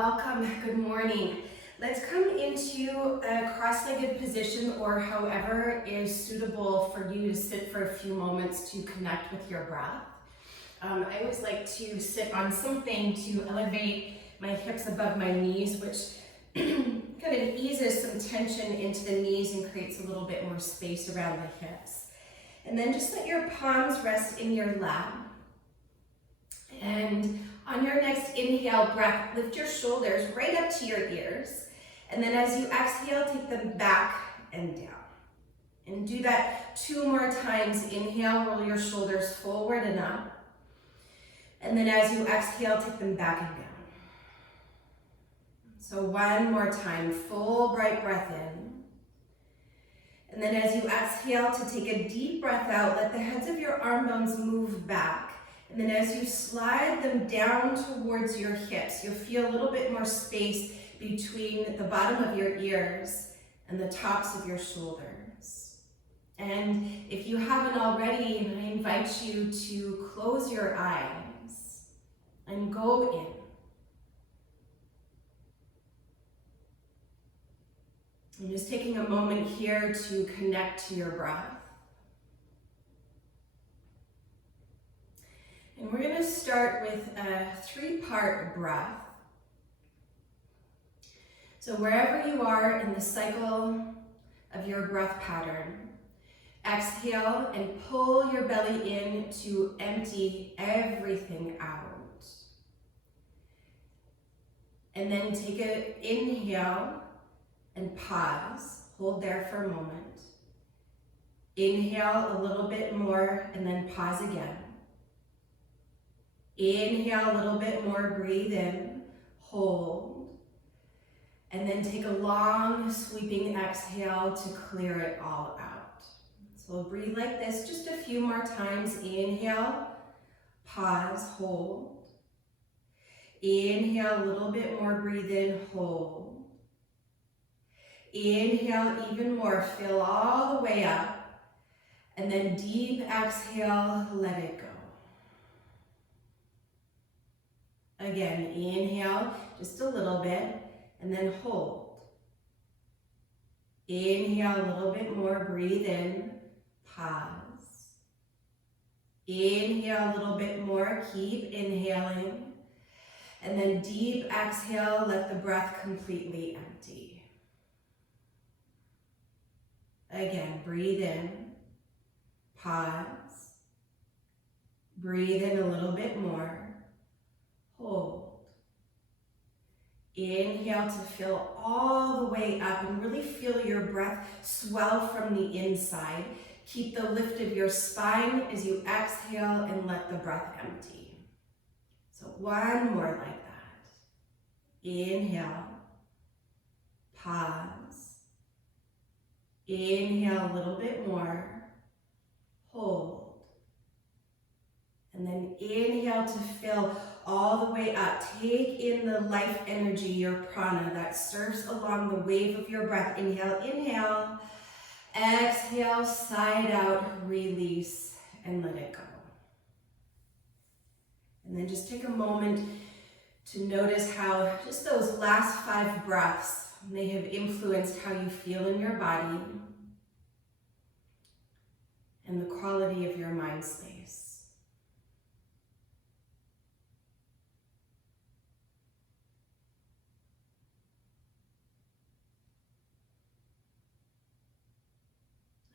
welcome, good morning. Let's come into a cross-legged position, or however is suitable for you to sit for a few moments to connect with your breath. I always like to sit on something to elevate my hips above my knees, which kind of eases some tension into the knees and creates a little bit more space around the hips. And then just let your palms rest in your lap. And on your next inhale breath, lift your shoulders right up to your ears. And then as you exhale, take them back and down. And do that 2 more times. Inhale, roll your shoulders forward and up. And then as you exhale, take them back and down. So 1 more time, full bright breath in. And then as you exhale to take a deep breath out, let the heads of your arm bones move back. And then as you slide them down towards your hips, you'll feel a little bit more space between the bottom of your ears and the tops of your shoulders. And if you haven't already, I invite you to close your eyes and go in. I'm just taking a moment here to connect to your breath. And we're going to start with a 3-part breath. So wherever you are in the cycle of your breath pattern, exhale and pull your belly in to empty everything out. And then take an inhale and pause. Hold there for a moment. Inhale a little bit more and then pause again. Inhale a little bit more, breathe in, hold, and then take a long sweeping exhale to clear it all out. So we'll breathe like this just a few more times. Inhale, pause, hold. Inhale a little bit more, breathe in, hold. Inhale even more, fill all the way up, and then deep exhale, let it go. Again, inhale just a little bit, and then hold. Inhale a little bit more, breathe in, pause. Inhale a little bit more, keep inhaling. And then deep exhale, let the breath completely empty. Again, breathe in, pause. Breathe in a little bit more. Hold. Inhale to fill all the way up and really feel your breath swell from the inside. Keep the lift of your spine as you exhale and let the breath empty. So 1 more like that. Inhale. Pause. Inhale a little bit more. Hold. And then inhale to fill all the way up. Take in the life energy, your prana, that surfs along the wave of your breath. Inhale, inhale. Exhale, side out, release, and let it go. And then just take a moment to notice how just those last 5 breaths may have influenced how you feel in your body and the quality of your mind space.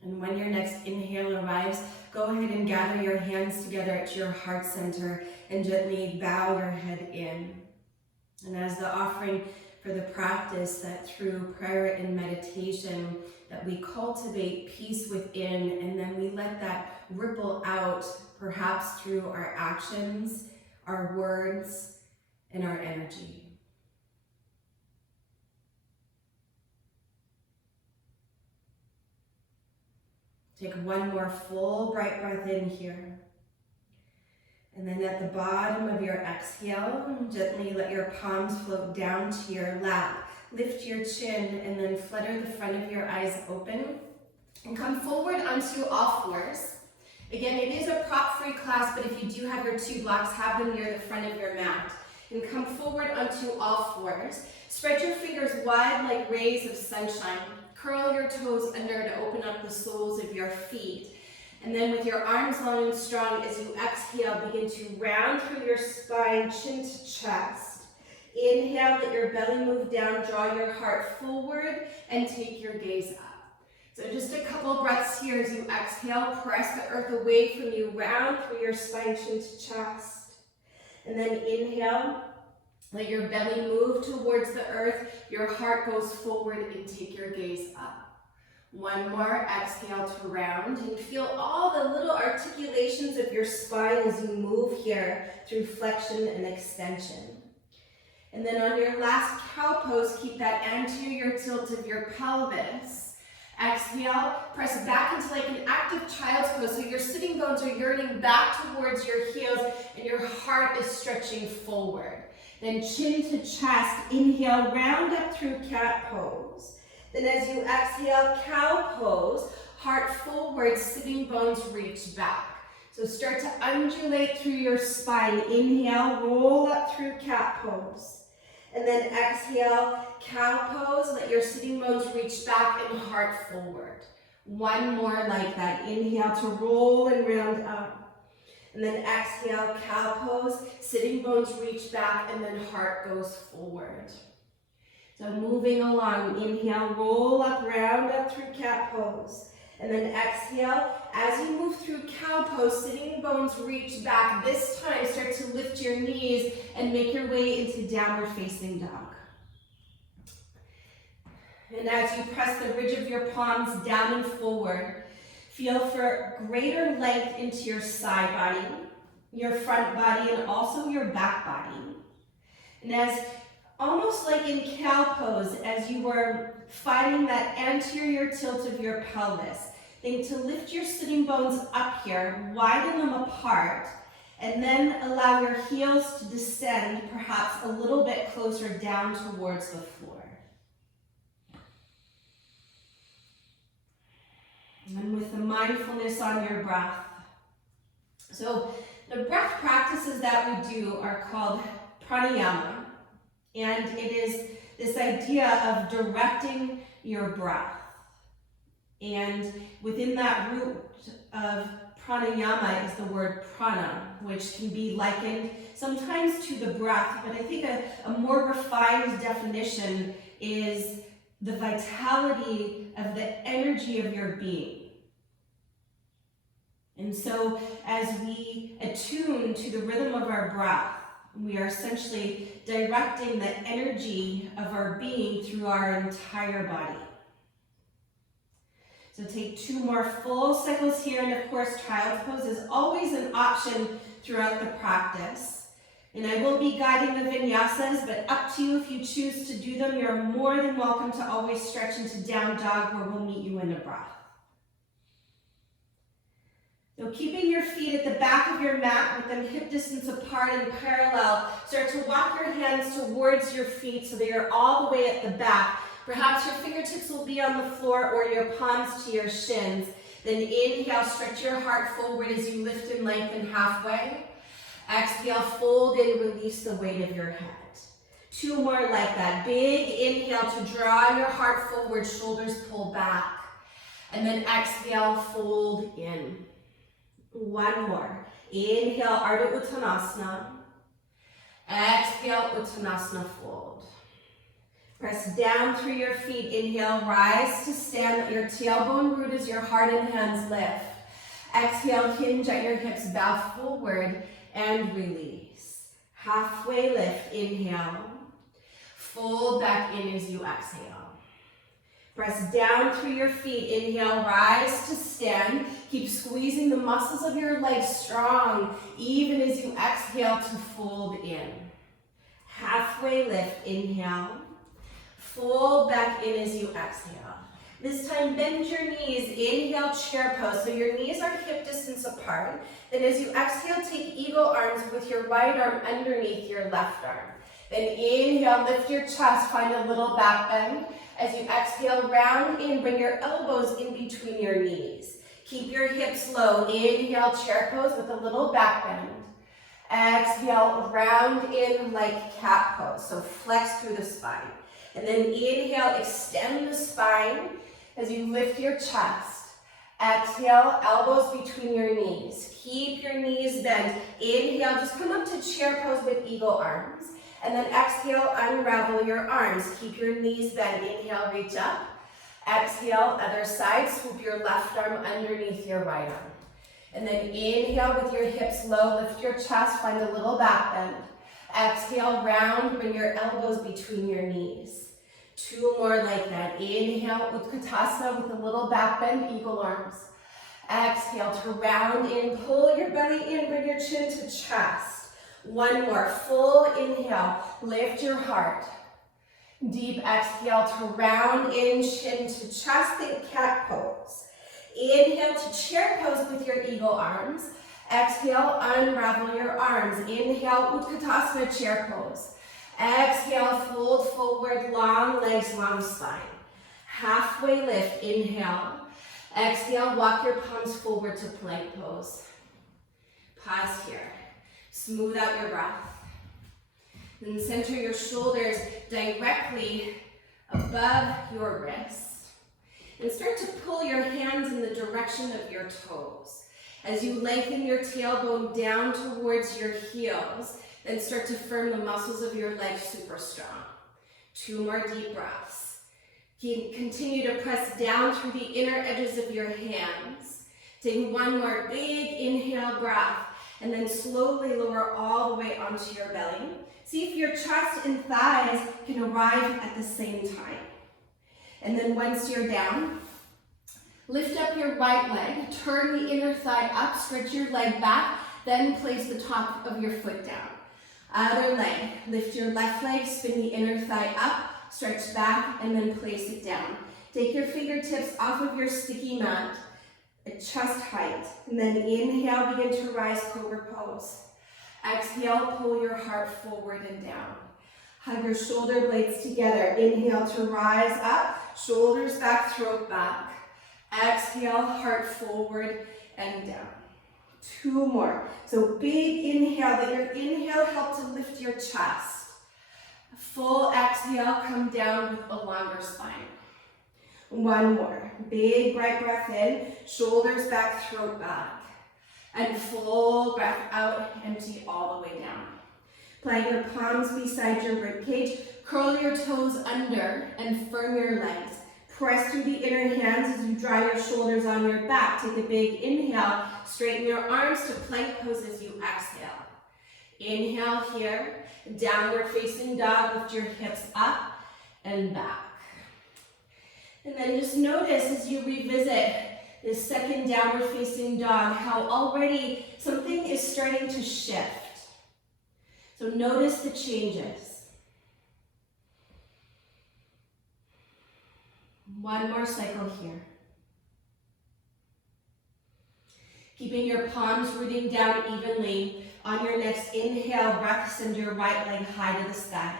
And when your next inhale arrives, go ahead and gather your hands together at your heart center and gently bow your head in. And as the offering for the practice, that through prayer and meditation, that we cultivate peace within, and then we let that ripple out, perhaps through our actions, our words, and our energy. Take 1 more full bright breath in here. And then at the bottom of your exhale, gently let your palms float down to your lap. Lift your chin and then flutter the front of your eyes open. And come forward onto all fours. Again, it is a prop-free class, but if you do have your 2 blocks, have them near the front of your mat. And come forward onto all fours. Spread your fingers wide like rays of sunshine. Curl your toes under to open up the soles of your feet. And then with your arms long and strong, as you exhale, begin to round through your spine, chin to chest. Inhale, let your belly move down, draw your heart forward, and take your gaze up. So just a couple breaths here as you exhale, press the earth away from you, round through your spine, chin to chest. And then inhale, let your belly move towards the earth, your heart goes forward, and take your gaze up. One more, exhale to round, and feel all the little articulations of your spine as you move here through flexion and extension. And then on your last cow pose, keep that anterior tilt of your pelvis. Exhale, press back into like an active child's pose, so your sitting bones are yearning back towards your heels and your heart is stretching forward. Then chin to chest, inhale, round up through cat pose. Then as you exhale, cow pose, heart forward, sitting bones reach back. So start to undulate through your spine. Inhale, roll up through cat pose. And then exhale, cow pose, let your sitting bones reach back and heart forward. One more like that. Inhale to roll and round up. And then exhale, cow pose, sitting bones reach back and then heart goes forward. So moving along, inhale, roll up, round up through cat pose. And then exhale, as you move through cow pose, sitting bones reach back. This time, start to lift your knees and make your way into downward facing dog. And as you press the ridge of your palms down and forward, feel for greater length into your side body, your front body, and also your back body. And as almost like in cow pose, as you were finding that anterior tilt of your pelvis, think to lift your sitting bones up here, widen them apart, and then allow your heels to descend perhaps a little bit closer down towards the floor. And with the mindfulness on your breath. So the breath practices that we do are called pranayama. And it is this idea of directing your breath. And within that root of pranayama is the word prana, which can be likened sometimes to the breath, but I think a more refined definition is the vitality of the energy of your being. And so as we attune to the rhythm of our breath, we are essentially directing the energy of our being through our entire body. So take 2 more full cycles here, and of course, child's pose is always an option throughout the practice. And I will be guiding the vinyasas, but up to you if you choose to do them. You're more than welcome to always stretch into down dog, where we'll meet you in a breath. So keeping your feet at the back of your mat with them hip distance apart and parallel, start to walk your hands towards your feet so they are all the way at the back. Perhaps your fingertips will be on the floor or your palms to your shins. Then inhale, stretch your heart forward as you lift and lengthen halfway. Exhale, fold in, release the weight of your head. 2 more like that. Big inhale to draw your heart forward, shoulders pull back. And then exhale, fold in. 1 more. Inhale, Ardha Uttanasana. Exhale, Uttanasana fold. Press down through your feet. Inhale, rise to stand. Let your tailbone root as your heart and hands lift. Exhale, hinge at your hips, bow forward and release. Halfway lift, inhale. Fold back in as you exhale. Press down through your feet. Inhale, rise to stand. Keep squeezing the muscles of your legs strong, even as you exhale to fold in. Halfway lift, inhale. Fold back in as you exhale. This time, bend your knees. Inhale, chair pose. So your knees are hip distance apart. Then as you exhale, take eagle arms with your right arm underneath your left arm. Then inhale, lift your chest, find a little back bend. As you exhale, round in, bring your elbows in between your knees. Keep your hips low. Inhale, chair pose with a little back bend. Exhale, round in like cat pose. So flex through the spine. And then inhale, extend the spine as you lift your chest. Exhale, elbows between your knees. Keep your knees bent. Inhale, just come up to chair pose with eagle arms. And then exhale, unravel your arms. Keep your knees bent. Inhale, reach up. Exhale, other side. Swoop your left arm underneath your right arm. And then inhale with your hips low. Lift your chest. Find a little back bend. Exhale, round. Bring your elbows between your knees. 2 more like that. Inhale, Utkatasana with a little back bend, eagle arms. Exhale to round in. Pull your belly in. Bring your chin to chest. 1 more. Full inhale. Lift your heart. Deep exhale to round in, chin to chest. Think cat pose. Inhale to chair pose with your eagle arms. Exhale, unravel your arms. Inhale, Utkatasana, chair pose. Exhale, fold forward, long legs, long spine. Halfway lift, inhale. Exhale, walk your palms forward to plank pose. Pause here. Smooth out your breath. Then center your shoulders directly above your wrists. And start to pull your hands in the direction of your toes. As you lengthen your tailbone down towards your heels, then start to firm the muscles of your legs super strong. 2 more deep breaths. Continue to press down through the inner edges of your hands. Take 1 more big inhale breath, and then slowly lower all the way onto your belly. See if your chest and thighs can arrive at the same time. And then once you're down, lift up your right leg, turn the inner thigh up, stretch your leg back, then place the top of your foot down. Other leg, lift your left leg, spin the inner thigh up, stretch back, and then place it down. Take your fingertips off of your sticky mat at chest height, and then inhale, begin to rise, cobra pose. Exhale, pull your heart forward and down. Hug your shoulder blades together. Inhale to rise up, shoulders back, throat back. Exhale, heart forward and down. 2 more. So big inhale. Let your inhale help to lift your chest. Full exhale, come down with a longer spine. 1 more. Big bright breath in, shoulders back, throat back. And full breath out, empty all the way down. Plant your palms beside your ribcage. Curl your toes under and firm your legs. Press through the inner hands as you draw your shoulders on your back. Take a big inhale. Straighten your arms to plank pose as you exhale. Inhale here. Downward facing dog. Lift your hips up and back. And then just notice as you revisit this second downward facing dog, how already something is starting to shift. So notice the changes. 1 more cycle here. Keeping your palms rooting down evenly. On your next inhale, breath, send your right leg high to the sky.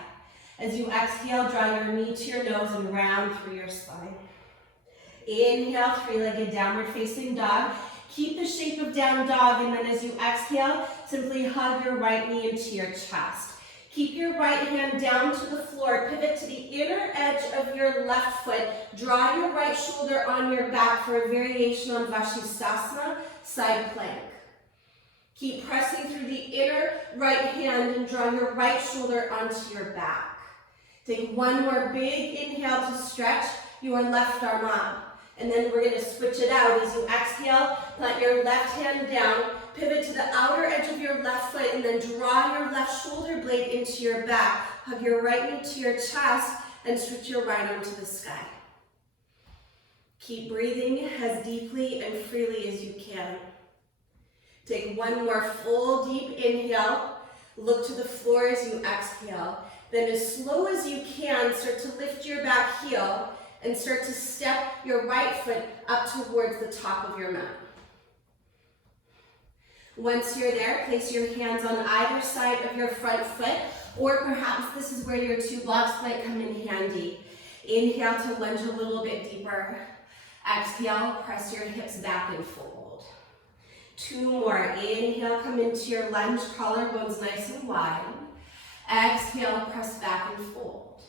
As you exhale, draw your knee to your nose and round through your spine. Inhale, 3-legged downward facing dog. Keep the shape of down dog, and then as you exhale, simply hug your right knee into your chest. Keep your right hand down to the floor. Pivot to the inner edge of your left foot. Draw your right shoulder on your back for a variation on Vashisthasana, side plank. Keep pressing through the inner right hand and draw your right shoulder onto your back. Take 1 more big inhale to stretch your left arm up. And then we're going to switch it out. As you exhale, plant your left hand down, pivot to the outer edge of your left foot, and then draw your left shoulder blade into your back. Hug your right knee to your chest, and stretch your right arm to the sky. Keep breathing as deeply and freely as you can. Take 1 more full deep inhale. Look to the floor as you exhale. Then as slow as you can, start to lift your back heel and start to step your right foot up towards the top of your mat. Once you're there, place your hands on either side of your front foot, or perhaps this is where your 2 blocks might come in handy. Inhale to lunge a little bit deeper. Exhale, press your hips back and fold. 2 more. Inhale, come into your lunge, collarbones nice and wide. Exhale, press back and fold.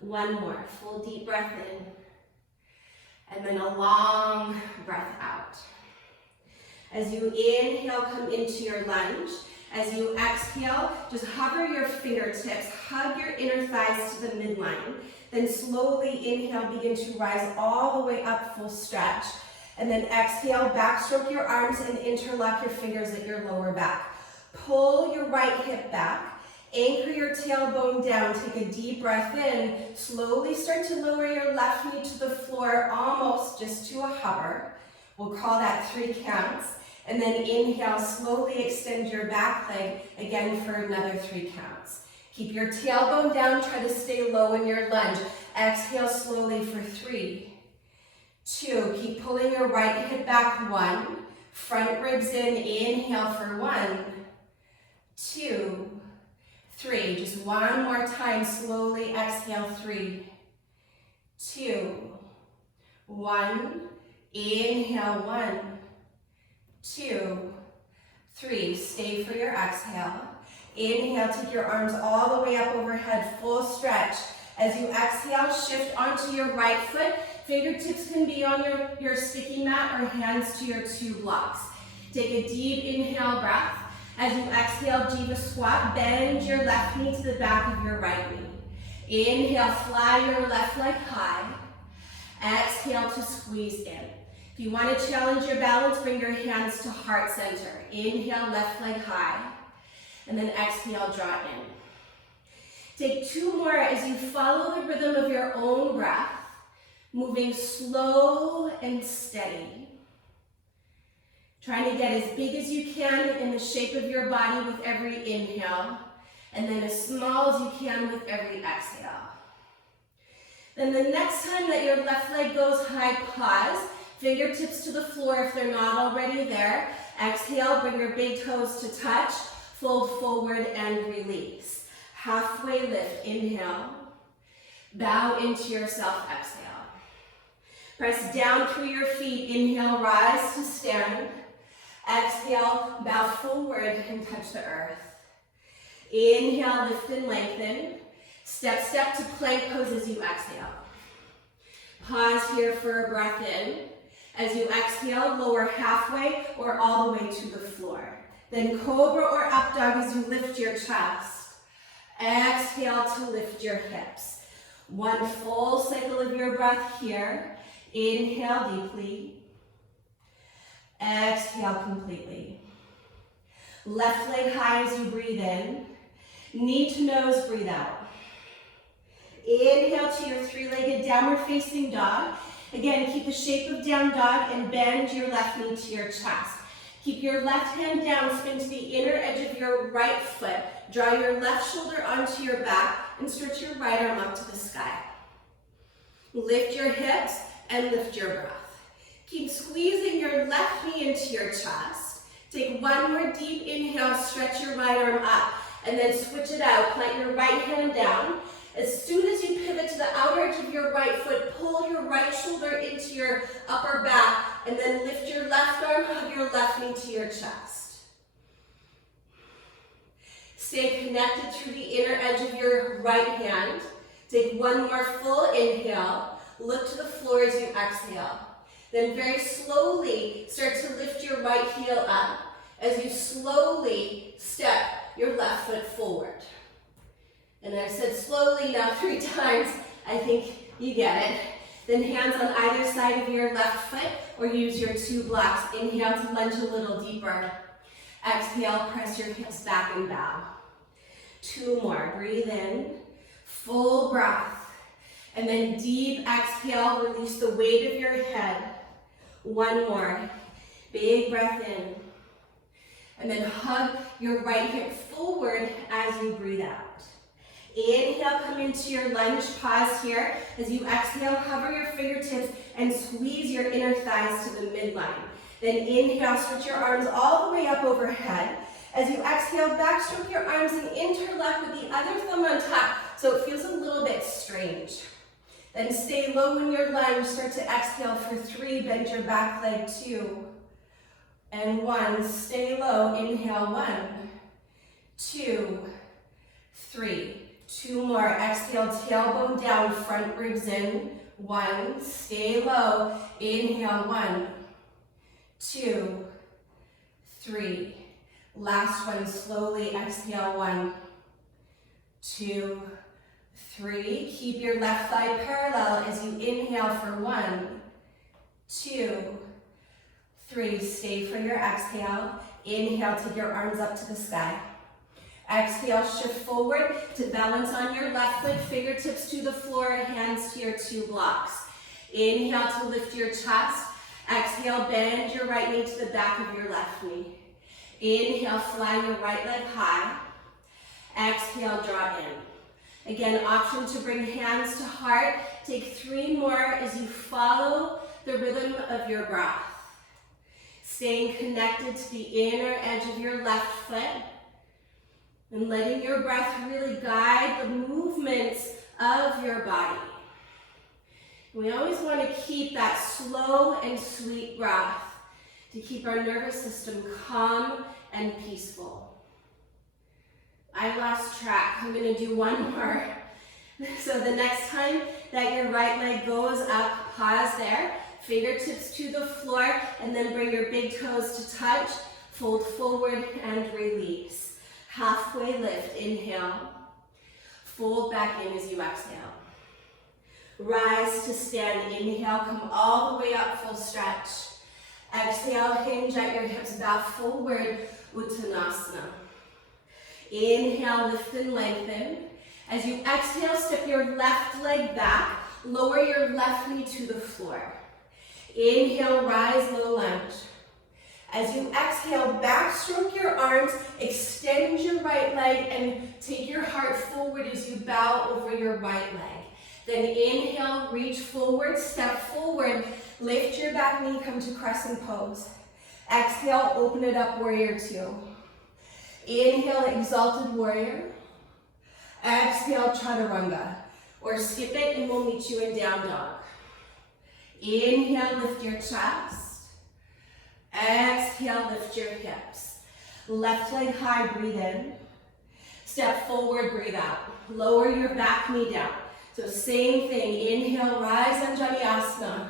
1 more, full deep breath in. And then a long breath out. As you inhale, come into your lunge. As you exhale, just hover your fingertips, hug your inner thighs to the midline. Then slowly inhale, begin to rise all the way up, full stretch. And then exhale, backstroke your arms and interlock your fingers at your lower back. Pull your right hip back, anchor your tailbone down, take a deep breath in. Slowly start to lower your left knee to the floor, almost just to a hover. We'll call that 3 counts. And then inhale, slowly extend your back leg again for another 3 counts. Keep your tailbone down, try to stay low in your lunge. Exhale slowly for 3, 2, keep pulling your right hip back, 1, front ribs in, inhale for 1, 2, 3, just 1 more time, slowly exhale, 3, 2, 1, inhale, 1, 2, 3, stay for your exhale. Inhale, take your arms all the way up overhead, full stretch. As you exhale, shift onto your right foot. Fingertips can be on your sticky mat or hands to your 2 blocks. Take a deep inhale breath. As you exhale, Jiva squat, bend your left knee to the back of your right knee. Inhale, fly your left leg high. Exhale to squeeze in. If you want to challenge your balance, bring your hands to heart center. Inhale, left leg high. And then exhale, draw in. Take 2 more as you follow the rhythm of your own breath, moving slow and steady. Trying to get as big as you can in the shape of your body with every inhale, and then as small as you can with every exhale. Then the next time that your left leg goes high, pause. Fingertips to the floor if they're not already there. Exhale, bring your big toes to touch. Fold forward and release. Halfway lift, inhale. Bow into yourself, exhale. Press down through your feet, inhale, rise to stand. Exhale, bow forward and touch the earth. Inhale, lift and lengthen. Step to plank pose as you exhale. Pause here for a breath in. As you exhale, lower halfway or all the way to the floor. Then cobra or up dog as you lift your chest. Exhale to lift your hips. 1 full cycle of your breath here. Inhale deeply. Exhale completely. Left leg high as you breathe in. Knee to nose, breathe out. Inhale to your 3-legged downward facing dog. Again, keep the shape of down dog and bend your left knee to your chest. Keep your left hand down, spin to the inner edge of your right foot. Draw your left shoulder onto your back and stretch your right arm up to the sky. Lift your hips and lift your breath. Keep squeezing your left knee into your chest. Take 1 more deep inhale, stretch your right arm up, and then switch it out. Plant your right hand down. As soon as you pivot to the outer edge of your right foot, pull your right shoulder into your upper back, and then lift your left arm, hug your left knee to your chest. Stay connected to the inner edge of your right hand. Take 1 more full inhale. Look to the floor as you exhale. Then very slowly start to lift your right heel up as you slowly step your left foot forward. And I said slowly now 3 times. I think you get it. Then hands on either side of your left foot or use your 2 blocks. Inhale to lunge a little deeper. Exhale, press your hips back and bow. 2 more. Breathe in. Full breath. And then deep exhale. Release the weight of your head. 1 more. Big breath in. And then hug your right hip forward as you breathe out. Inhale, come into your lunge, pause here. As you exhale, hover your fingertips and squeeze your inner thighs to the midline. Then inhale, switch your arms all the way up overhead. As you exhale, backstroke your arms and interlock with the other thumb on top so it feels a little bit strange. Then stay low in your lunge, start to exhale for 3, bend your back leg, 2, and 1. Stay low. Inhale, 1, 2, 3. 2 more. Exhale, tailbone down, front ribs in. 1. Stay low. Inhale, 1, 2, 3. Last one, slowly exhale, 1, 2, 3. Keep your left thigh parallel as you inhale for 1, 2, 3. Stay for your exhale. Inhale, take your arms up to the sky. Exhale, shift forward to balance on your left foot, fingertips to the floor, hands to your 2 blocks. Inhale to lift your chest. Exhale, bend your right knee to the back of your left knee. Inhale, fly your right leg high. Exhale, draw in. Again, option to bring hands to heart. Take 3 more as you follow the rhythm of your breath. Staying connected to the inner edge of your left foot. And letting your breath really guide the movements of your body. We always want to keep that slow and sweet breath to keep our nervous system calm and peaceful. I lost track. I'm going to do 1 more. So the next time that your right leg goes up, pause there, fingertips to the floor, and then bring your big toes to touch, fold forward and release. Halfway lift, inhale, fold back in as you exhale. Rise to stand, inhale, come all the way up, full stretch. Exhale, hinge at your hips, bow forward, Uttanasana. Inhale, lift and lengthen. As you exhale, step your left leg back, lower your left knee to the floor. Inhale, rise, low lunge. As you exhale, backstroke your arms, extend your right leg, and take your heart forward as you bow over your right leg. Then inhale, reach forward, step forward, lift your back knee, come to crescent pose. Exhale, open it up, warrior 2. Inhale, exalted warrior. Exhale, chaturanga. Or skip it and we'll meet you in down dog. Inhale, lift your chest. Exhale, lift your hips. Left leg high, breathe in. Step forward, breathe out. Lower your back knee down. So same thing, inhale, rise, Anjaneyasana.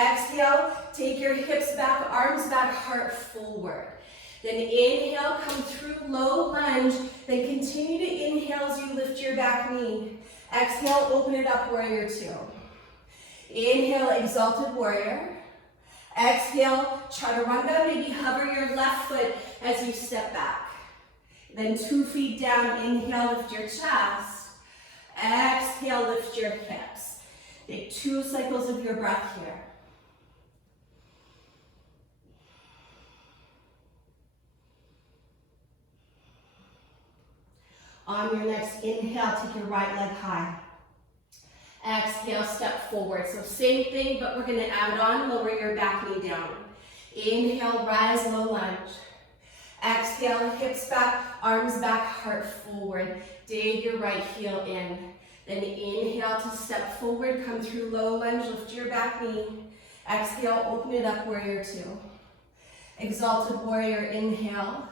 Exhale, take your hips back, arms back, heart forward. Then inhale, come through low lunge. Then continue to inhale as you lift your back knee. Exhale, open it up, warrior 2. Inhale, exalted warrior. Exhale, chaturanga, maybe hover your left foot as you step back. Then 2 feet down, inhale, lift your chest. Exhale, lift your hips. Take 2 cycles of your breath here. On your next inhale, take your right leg high. Exhale, step forward. So same thing, but we're gonna add on, lower your back knee down. Inhale, rise, low lunge. Exhale, hips back, arms back, heart forward. Dig your right heel in. Then inhale to step forward, come through low lunge, lift your back knee. Exhale, open it up, warrior 2. Exalted warrior, inhale.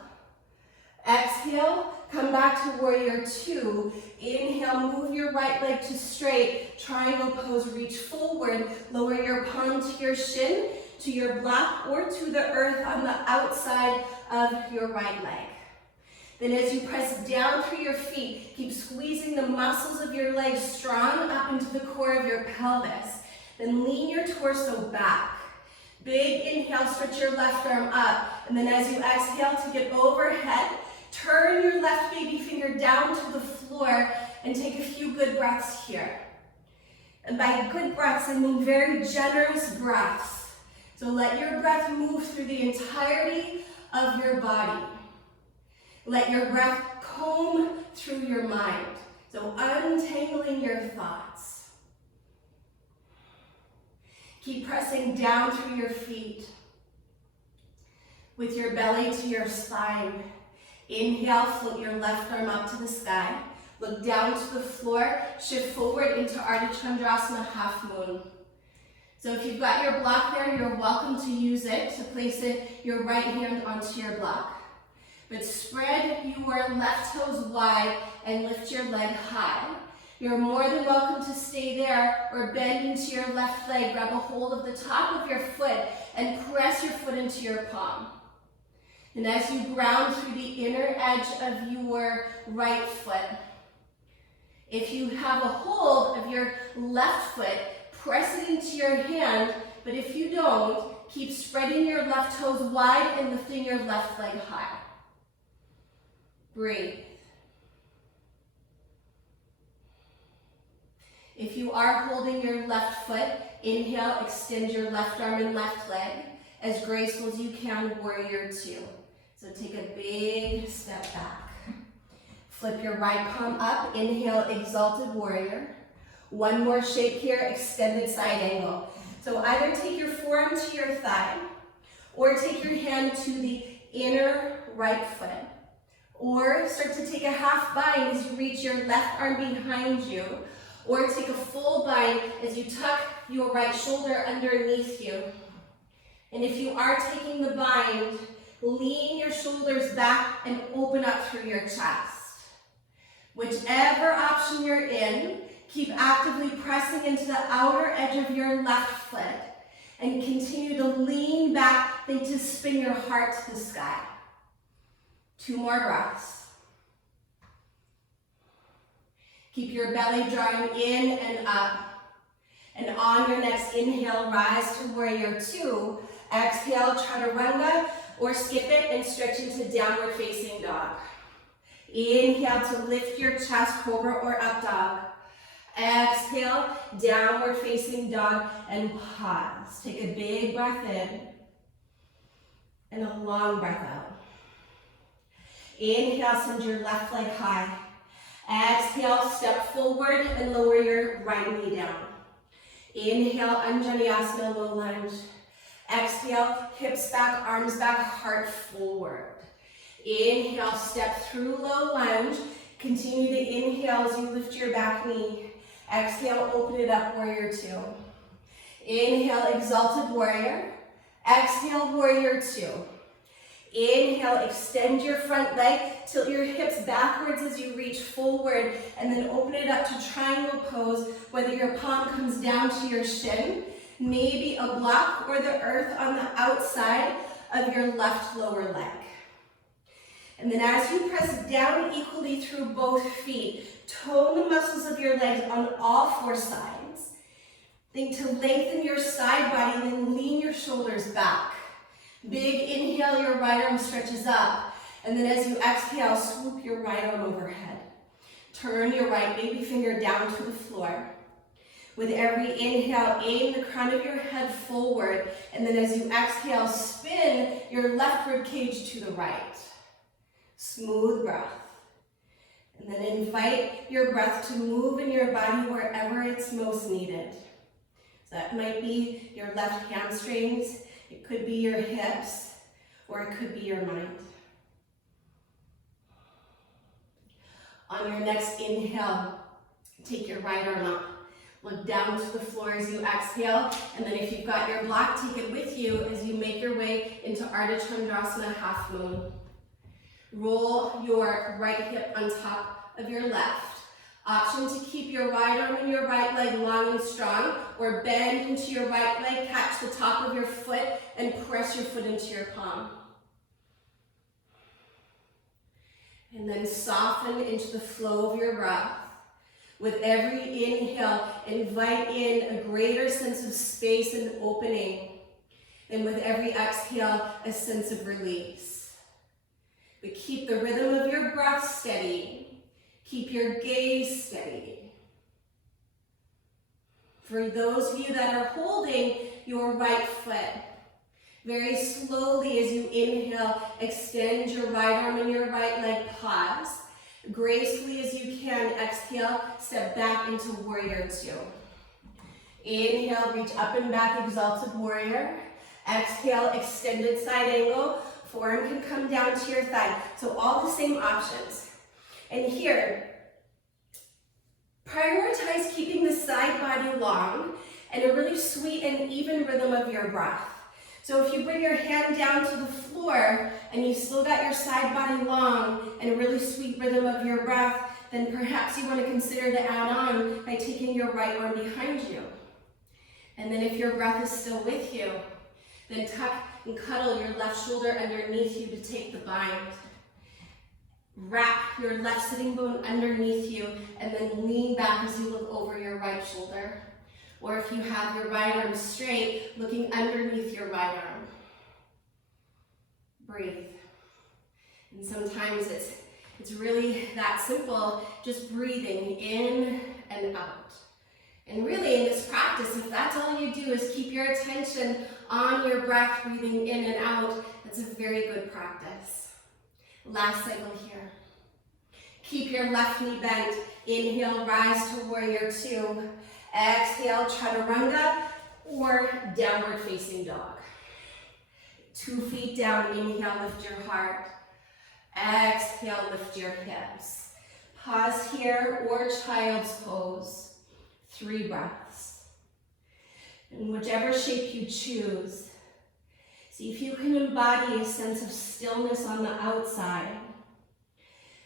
Exhale, come back to warrior 2. Inhale, move your right leg to straight. Triangle pose, reach forward. Lower your palm to your shin, to your block, or to the earth on the outside of your right leg. Then as you press down through your feet, keep squeezing the muscles of your legs strong up into the core of your pelvis. Then lean your torso back. Big inhale, stretch your left arm up. And then as you exhale, take it overhead. Turn your left baby finger down to the floor and take a few good breaths here. And by good breaths, I mean very generous breaths. So let your breath move through the entirety of your body. Let your breath comb through your mind. So untangling your thoughts. Keep pressing down through your feet with your belly to your spine. Inhale, float your left arm up to the sky. Look down to the floor, shift forward into Ardha Chandrasana, half moon. So if you've got your block there, you're welcome to use it to place your right hand onto your block. But spread your left toes wide and lift your leg high. You're more than welcome to stay there or bend into your left leg, grab a hold of the top of your foot and press your foot into your palm. And as you ground through the inner edge of your right foot, if you have a hold of your left foot, press it into your hand, but if you don't, keep spreading your left toes wide and lifting your left leg high. Breathe. If you are holding your left foot, inhale, extend your left arm and left leg. As graceful as you can, warrior two. So take a big step back. Flip your right palm up, inhale, exalted warrior. One more shape here, extended side angle. So either take your forearm to your thigh, or take your hand to the inner right foot. Or start to take a half bind as you reach your left arm behind you. Or take a full bind as you tuck your right shoulder underneath you. And if you are taking the bind, lean your shoulders back and open up through your chest. Whichever option you're in, keep actively pressing into the outer edge of your left foot and continue to lean back and to spin your heart to the sky. 2 more breaths. Keep your belly drawing in and up. And on your next inhale, rise to warrior two. Exhale, chaturanga, or skip it and stretch into downward facing dog. Inhale to lift your chest, cobra or up dog. Exhale, downward facing dog, and pause. Take a big breath in and a long breath out. Inhale, send your left leg high. Exhale, step forward and lower your right knee down. Inhale, Anjaneyasana, low lunge. Exhale, hips back, arms back, heart forward. Inhale, step through low lunge. Continue to inhale as you lift your back knee. Exhale, open it up, warrior two. Inhale, exalted warrior. Exhale, warrior two. Inhale, extend your front leg, tilt your hips backwards as you reach forward, and then open it up to triangle pose, whether your palm comes down to your shin, maybe a block or the earth on the outside of your left lower leg. And then as you press down equally through both feet, tone the muscles of your legs on all 4 sides. Think to lengthen your side body and then lean your shoulders back. Big inhale, your right arm stretches up. And then as you exhale, swoop your right arm overhead. Turn your right baby finger down to the floor. With every inhale, aim the crown of your head forward. And then as you exhale, spin your left rib cage to the right. Smooth breath. And then invite your breath to move in your body wherever it's most needed. So that might be your left hamstrings. It could be your hips, or it could be your mind. On your next inhale, take your right arm up. Look down to the floor as you exhale, and then if you've got your block, take it with you as you make your way into Ardha Chandrasana, half moon. Roll your right hip on top of your left. Option to keep your right arm and your right leg long and strong, or bend into your right leg, catch the top of your foot, and press your foot into your palm. And then soften into the flow of your breath. With every inhale, invite in a greater sense of space and opening. And with every exhale, a sense of release. But keep the rhythm of your breath steady. Keep your gaze steady. For those of you that are holding your right foot, very slowly as you inhale, extend your right arm and your right leg, pause. Gracefully as you can, exhale, step back into warrior two. Inhale, reach up and back, exalted warrior. Exhale, extended side angle. Forearm can come down to your thigh. So all the same options. And here, prioritize keeping the side body long and a really sweet and even rhythm of your breath. So if you bring your hand down to the floor and you still got your side body long and a really sweet rhythm of your breath, then perhaps you want to consider to add on by taking your right arm behind you. And then if your breath is still with you, then tuck and cuddle your left shoulder underneath you to take the bind. Wrap your left sitting bone underneath you and then lean back as you look over your right shoulder. Or if you have your right arm straight, looking underneath your right arm. Breathe. And sometimes it's really that simple, just breathing in and out. And really in this practice, if that's all you do is keep your attention on your breath, breathing in and out, that's a very good practice. Last cycle here. Keep your left knee bent. Inhale, rise to warrior two. Exhale, chaturanga or downward facing dog. 2 feet down, inhale, lift your heart. Exhale, lift your hips. Pause here or child's pose. 3 breaths. In whichever shape you choose, see if you can embody a sense of stillness on the outside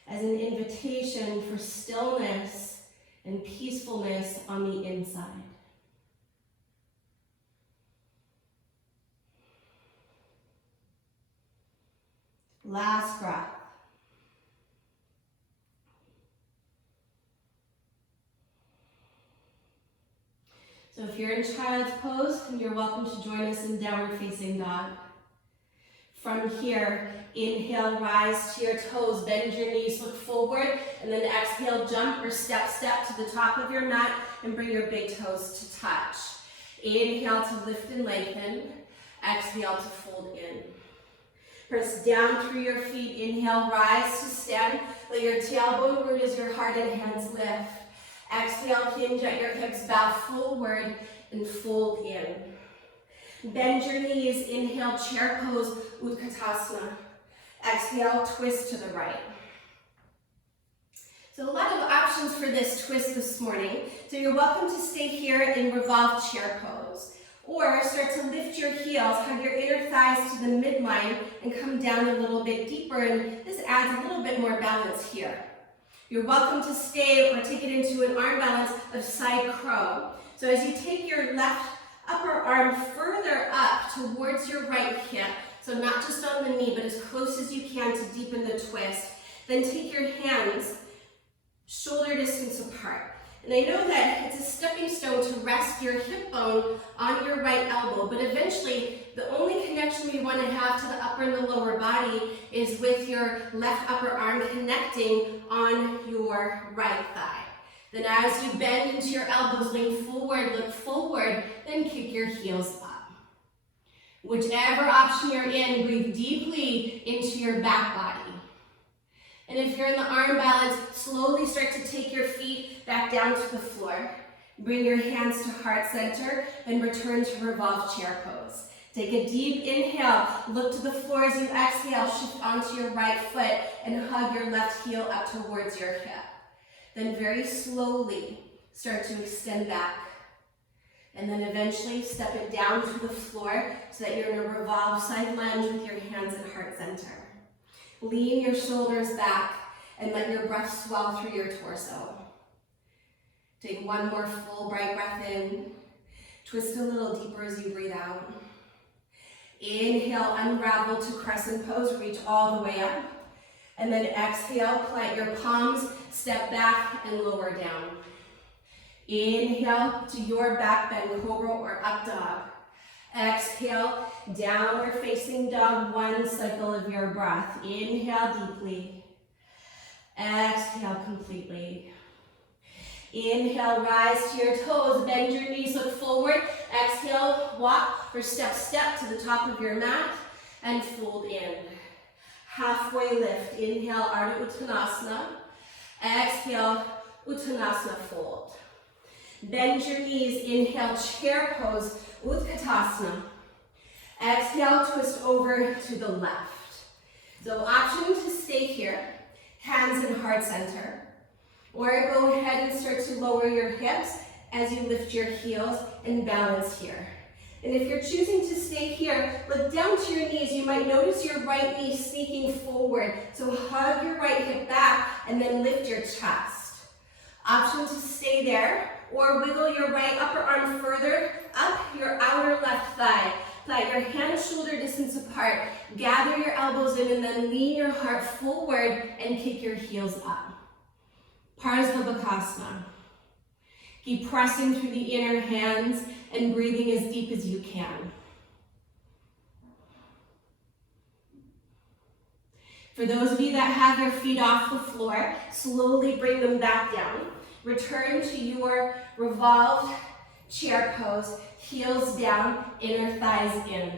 as an invitation for stillness and peacefulness on the inside. Last breath. So if you're in child's pose, you're welcome to join us in downward facing dog. From here, inhale, rise to your toes, bend your knees, look forward, and then exhale, jump or step to the top of your mat and bring your big toes to touch. Inhale to lift and lengthen, exhale to fold in. Press down through your feet, inhale, rise to stand, let your tailbone root as your heart and hands lift. Exhale, hinge at your hips, bow forward and fold in. Bend your knees, inhale, chair pose, Utkatasana. Exhale, twist to the right. So a lot of options for this twist this morning. So you're welcome to stay here in revolved chair pose. Or start to lift your heels, hug your inner thighs to the midline and come down a little bit deeper, and this adds a little bit more balance here. You're welcome to stay or take it into an arm balance of side crow. So as you take your left upper arm further up towards your right hip, so not just on the knee, but as close as you can to deepen the twist, then take your hands shoulder distance apart. And I know that it's a stepping stone to rest your hip bone on your right elbow, but eventually the only connection we want to have to the upper and the lower body is with your left upper arm connecting on your right thigh. Then as you bend into your elbows, lean forward, look forward, then kick your heels up. Whichever option you're in, breathe deeply into your back body. And if you're in the arm balance, slowly start to take your feet back down to the floor. Bring your hands to heart center and return to revolved chair pose. Take a deep inhale, look to the floor as you exhale, shift onto your right foot and hug your left heel up towards your hip. Then very slowly start to extend back. And then eventually step it down to the floor so that you're in a revolved side lunge with your hands at heart center. Lean your shoulders back and let your breath swell through your torso. Take one more full bright breath in. Twist a little deeper as you breathe out. Inhale, unravel to crescent pose, reach all the way up. And then exhale, plant your palms, step back and lower down. Inhale to your back bend, cobra or up dog. Exhale, downward facing dog, 1 cycle of your breath. Inhale deeply. Exhale completely. Inhale, rise to your toes, bend your knees, look forward. Exhale, walk or step to the top of your mat and fold in. Halfway lift. Inhale, Ardha Uttanasana. Exhale, Uttanasana fold. Bend your knees, inhale, chair pose, Utkatasana. Exhale, twist over to the left. So option to stay here, hands in heart center. Or go ahead and start to lower your hips as you lift your heels and balance here. And if you're choosing to stay here, look down to your knees. You might notice your right knee sneaking forward. So hug your right hip back and then lift your chest. Option to stay there, or wiggle your right upper arm further up your outer left thigh. Let your hands shoulder distance apart. Gather your elbows in and then lean your heart forward and kick your heels up. Parsvabhakasana. Keep pressing through the inner hands and breathing as deep as you can. For those of you that have your feet off the floor, slowly bring them back down. Return to your revolved chair pose, heels down, inner thighs in.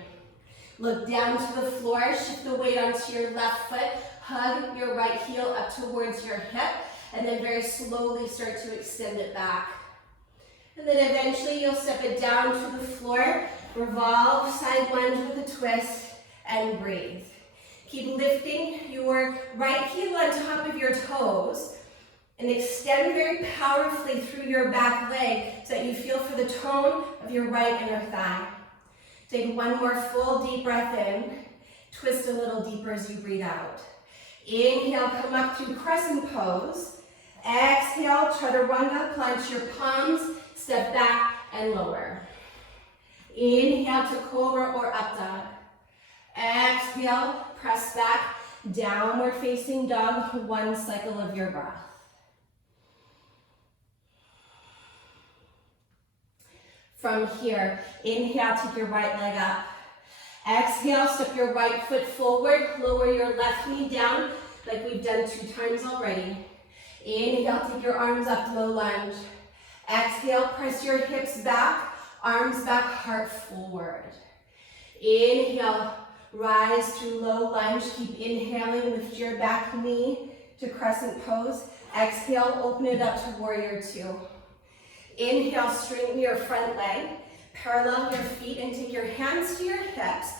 Look down to the floor, shift the weight onto your left foot, hug your right heel up towards your hip, and then very slowly start to extend it back. And then eventually you'll step it down to the floor, revolve, side lunge with a twist, and breathe. Keep lifting your right heel on top of your toes, and extend very powerfully through your back leg so that you feel for the tone of your right inner thigh. Take one more full deep breath in. Twist a little deeper as you breathe out. Inhale, come up through crescent pose. Exhale, chaturanga, plant your palms, step back and lower. Inhale to cobra or up dog. Exhale, press back, downward facing dog, one cycle of your breath. From here, inhale, take your right leg up. Exhale, step your right foot forward, lower your left knee down like we've done 2 times already. Inhale, take your arms up, low lunge. Exhale, press your hips back, arms back, heart forward. Inhale, rise through low lunge. Keep inhaling, lift your back knee to crescent pose. Exhale, open it up to warrior 2. Inhale, straighten your front leg, parallel your feet and take your hands to your hips.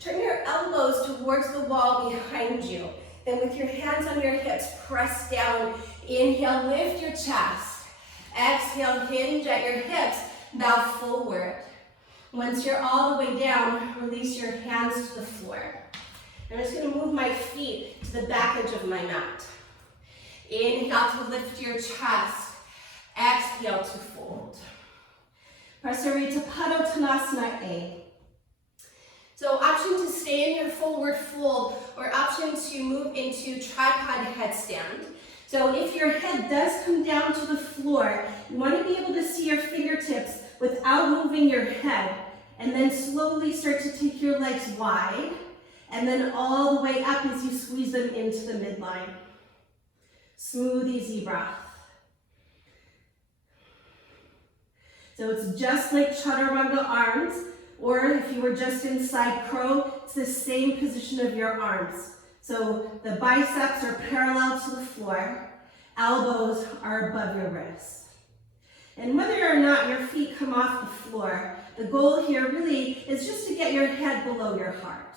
Turn your elbows towards the wall behind you. Then with your hands on your hips, press down. Inhale, lift your chest. Exhale, hinge at your hips, bow forward. Once you're all the way down, release your hands to the floor. I'm just going to move my feet to the back edge of my mat. Inhale to lift your chest. Exhale to fold. Prasarita Padottanasana A. So option to stay in your forward fold or option to move into tripod headstand. So if your head does come down to the floor, you want to be able to see your fingertips without moving your head, and then slowly start to take your legs wide and then all the way up as you squeeze them into the midline. Smooth, easy breath. So it's just like chaturanga arms, or if you were just in side crow, it's the same position of your arms. So the biceps are parallel to the floor, elbows are above your wrists. And whether or not your feet come off the floor, the goal here really is just to get your head below your heart.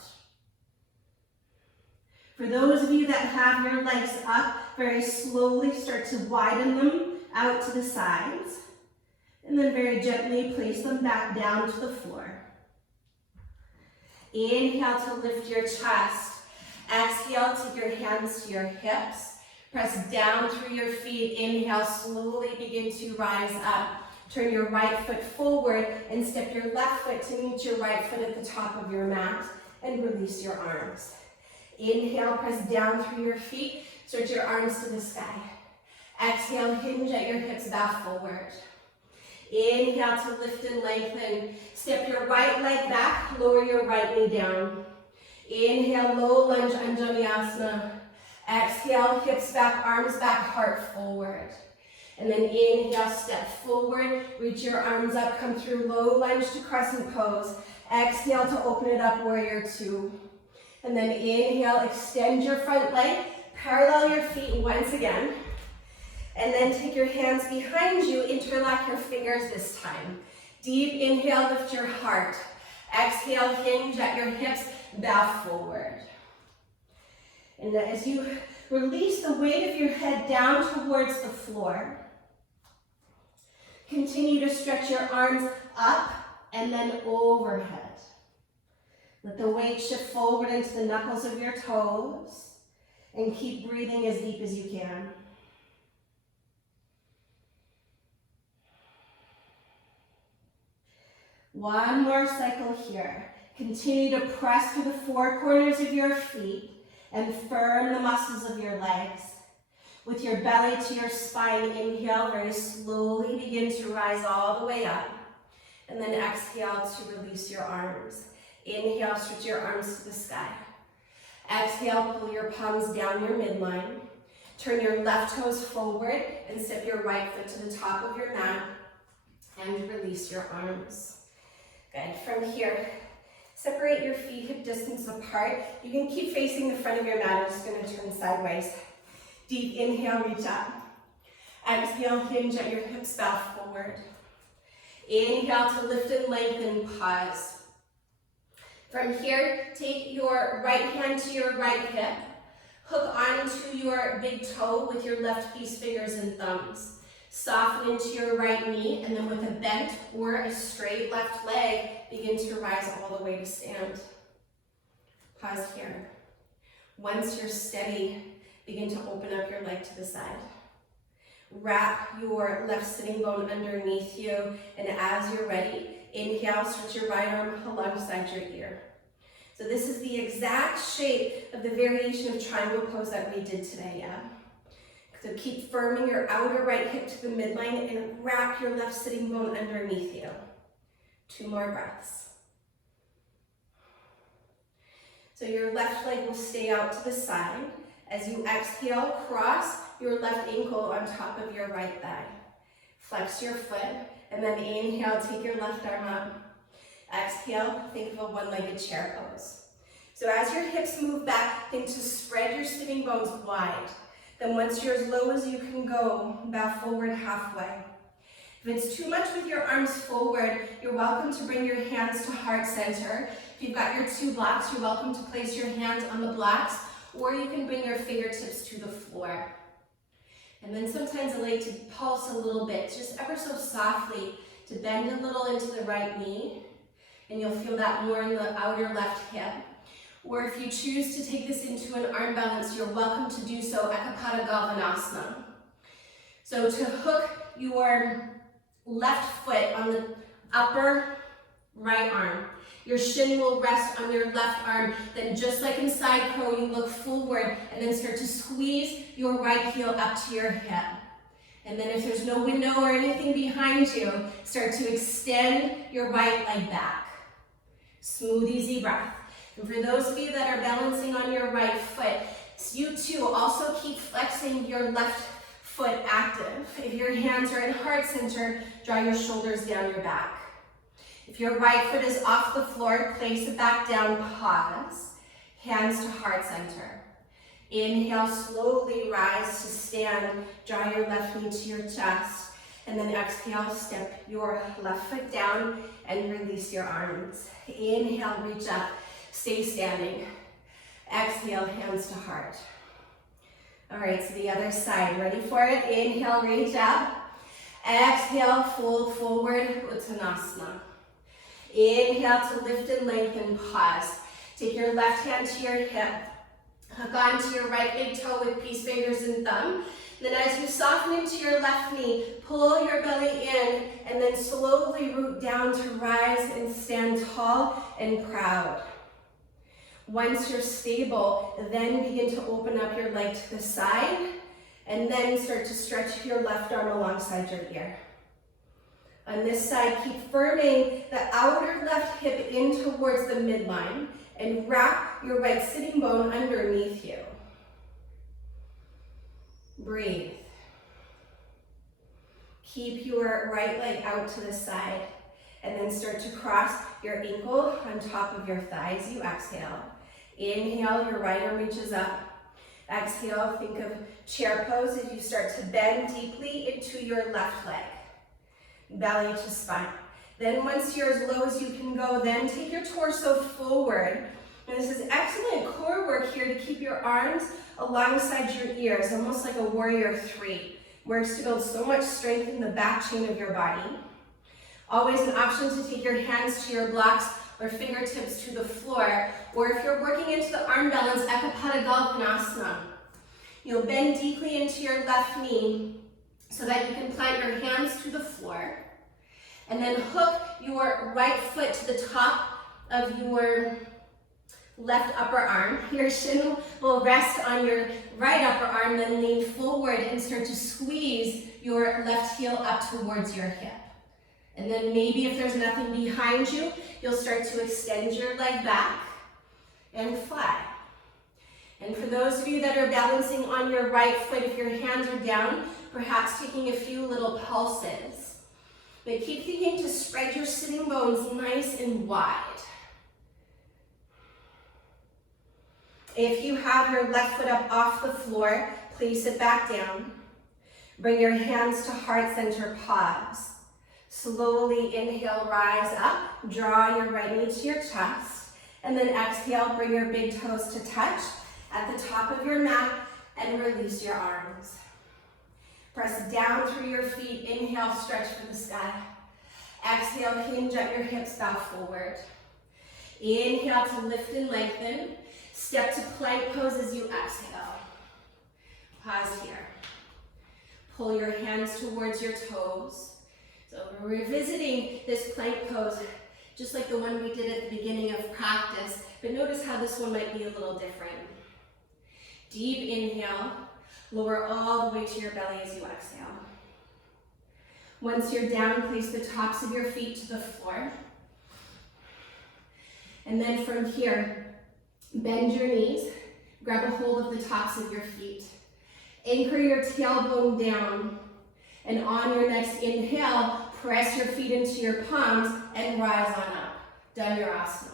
For those of you that have your legs up, very slowly start to widen them out to the sides. And then very gently place them back down to the floor. Inhale to lift your chest. Exhale, take your hands to your hips. Press down through your feet. Inhale, slowly begin to rise up. Turn your right foot forward and step your left foot to meet your right foot at the top of your mat and release your arms. Inhale, press down through your feet. Stretch your arms to the sky. Exhale, hinge at your hips, bow forward. Inhale to lift and lengthen. Step your right leg back, lower your right knee down. Inhale, low lunge, Anjaneyasana. Exhale, hips back, arms back, heart forward. And then inhale, step forward, reach your arms up, come through low lunge to crescent pose. Exhale to open it up, warrior 2. And then inhale, extend your front leg, parallel your feet once again. And then take your hands behind you, interlock your fingers this time. Deep inhale, lift your heart. Exhale, hinge at your hips, bow forward. And as you release the weight of your head down towards the floor, Continue to stretch your arms up and then overhead. Let the weight shift forward into the knuckles of your toes and keep breathing as deep as you can. One more cycle here. Continue to press through the four corners of your feet and firm the muscles of your legs. With your belly to your spine, inhale, very slowly begin to rise all the way up. And then exhale to release your arms. Inhale, stretch your arms to the sky. Exhale, pull your palms down your midline. Turn your left toes forward and step your right foot to the top of your mat and release your arms. Good. From here, separate your feet hip distance apart. You can keep facing the front of your mat. I'm just going to turn sideways. Deep inhale, reach up. Exhale, hinge at your hips, bow forward. Inhale to lift and lengthen, pause. From here, take your right hand to your right hip. Hook onto your big toe with your left peace fingers and thumbs. Soften into your right knee, and then with a bent or a straight left leg, begin to rise all the way to stand. Pause here. Once you're steady, begin to open up your leg to the side. Wrap your left sitting bone underneath you, and as you're ready, inhale, stretch your right arm alongside your ear. So this is the exact shape of the variation of triangle pose that we did today, yeah? So keep firming your outer right hip to the midline and wrap your left sitting bone underneath you. 2 more breaths. So your left leg will stay out to the side. As you exhale, cross your left ankle on top of your right thigh. Flex your foot, and then inhale, take your left arm up. Exhale, think of a one-legged chair pose. So as your hips move back, think to spread your sitting bones wide. Then once you're as low as you can go, bow forward halfway. If it's too much with your arms forward, you're welcome to bring your hands to heart center. If you've got your 2 blocks, you're welcome to place your hands on the blocks, or you can bring your fingertips to the floor. And then sometimes I like to pulse a little bit, just ever so softly, to bend a little into the right knee, and you'll feel that more in the outer left hip. Or if you choose to take this into an arm balance, you're welcome to do so, Ekapada Galvanasana. So to hook your left foot on the upper right arm, your shin will rest on your left arm. Then just like in side crow, you look forward and then start to squeeze your right heel up to your hip. And then if there's no window or anything behind you, start to extend your right leg back. Smooth, easy breath. And for those of you that are balancing on your right foot, you too also keep flexing your left foot active. If your hands are in heart center, draw your shoulders down your back. If your right foot is off the floor, place it back down, pause. Hands to heart center. Inhale, slowly rise to stand. Draw your left knee to your chest. And then exhale, step your left foot down and release your arms. Inhale, reach up, stay standing. Exhale, hands to heart. All right, so the other side, ready for it? Inhale, reach up. Exhale, fold forward, Uttanasana. Inhale to lift and lengthen, pause. Take your left hand to your hip. Hook onto your right big toe with peace fingers and thumb. Then as you soften into your left knee, pull your belly in and then slowly root down to rise and stand tall and proud. Once you're stable, then begin to open up your leg to the side and then start to stretch your left arm alongside your ear. On this side, keep firming the outer left hip in towards the midline and wrap your right sitting bone underneath you. Breathe. Keep your right leg out to the side and then start to cross your ankle on top of your thigh as you exhale. Inhale, your right arm reaches up. Exhale, think of chair pose as you start to bend deeply into your left leg. Belly to spine. Then once you're as low as you can go, then take your torso forward. And this is excellent core work here to keep your arms alongside your ears, almost like a warrior 3. Works to build so much strength in the back chain of your body. Always an option to take your hands to your blocks or fingertips to the floor, or if you're working into the arm balance, Ekapada. You'll bend deeply into your left knee so that you can plant your hands to the floor, and then hook your right foot to the top of your left upper arm. Your shin will rest on your right upper arm, then lean forward and start to squeeze your left heel up towards your hip. And then maybe if there's nothing behind you, you'll start to extend your leg back and fly. And for those of you that are balancing on your right foot, if your hands are down, perhaps taking a few little pulses. But keep thinking to spread your sitting bones nice and wide. If you have your left foot up off the floor, place it back down. Bring your hands to heart center, pause. Slowly inhale, rise up, draw your right knee to your chest, and then exhale, bring your big toes to touch at the top of your mat and release your arms. Press down through your feet, inhale, stretch for the sky. Exhale, hinge at your hips, bow forward. Inhale to lift and lengthen. Step to plank pose as you exhale. Pause here. Pull your hands towards your toes. So we're revisiting this plank pose, just like the one we did at the beginning of practice, but notice how this one might be a little different. Deep inhale, lower all the way to your belly as you exhale. Once you're down, place the tops of your feet to the floor. And then from here, bend your knees, grab a hold of the tops of your feet. Anchor your tailbone down, and on your next inhale, press your feet into your palms and rise on up. Dhanurasana.